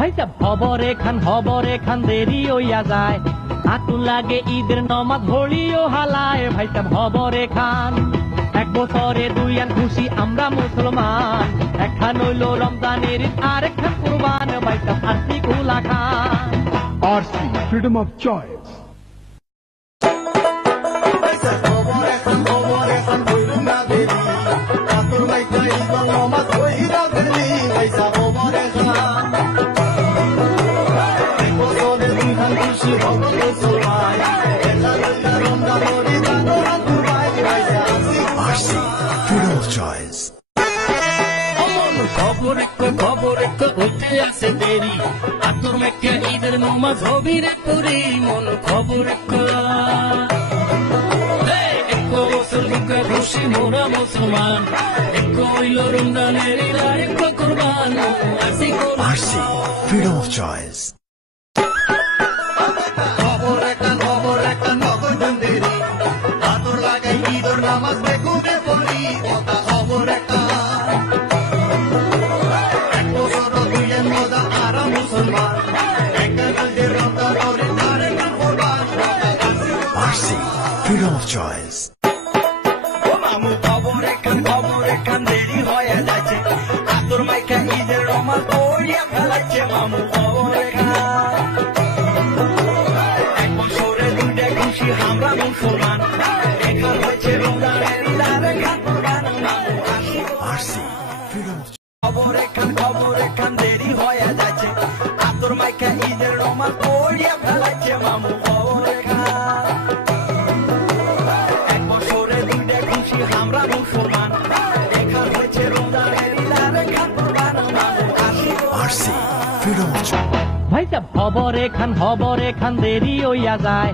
ভাই সাহেব হবরে খান দেরি হইয়া যায়, আতুন লাগে ঈদের নমাজ হলিও হালায়। ভাই সাহেব হবরে খান, এক বছরে দুই আন খুশি আমরা মুসলমান, একখান হইল রমজানের ঈদ আর একখান কুরবান। ভাই সাহেব আরসি কুলা খান। RC, freedom of choice. RC, freedom of choice. খবর হইতে আছে দেরি, আতর মেক্কা ঈদের নমাজ হবি রে পুরি। মন খবর খুশি মোরা মুসলমান, এক হইল রমজানের ঈদ আর এক কুরবান। RC, freedom of choice. খবর একটা নগদ দেরি, আতর লাগাই ঈদের নামাজ বেকুবে পড়ি। কথা খবর একটা, এক বছর দুই আন মজা আরা মুসলমান, একটা যে রমজান করে তার গান কুরবান। RC, freedom of choice. মামু খবর একখান দেরি হয়ে যাচ্ছে, আতর মাইকা ঈদের নামাজ পড়িয়া ফেলাচ্ছে। মামু খবর এক বছরে দুইটা খুশি আমরা মুসলমান, এখান হয়েছে রমজানের ঈদ আর এখান কুরবান। মামু RC, freedom of choice. খবর একখান দেরি হয়ে যাচ্ছে, আতর মাইকা ঈদের নামাজ পড়িয়া ফেলাচ্ছে। মামু খবর এক বছরে দুইটা খুশি আমরা মুসলমান, এখান হয়েছে রমজানের ঈদ আর এখান কুরবান। মামু RC, freedom of choice. ভাই সাহেব হবরে খান দেরি হইয়া যায়,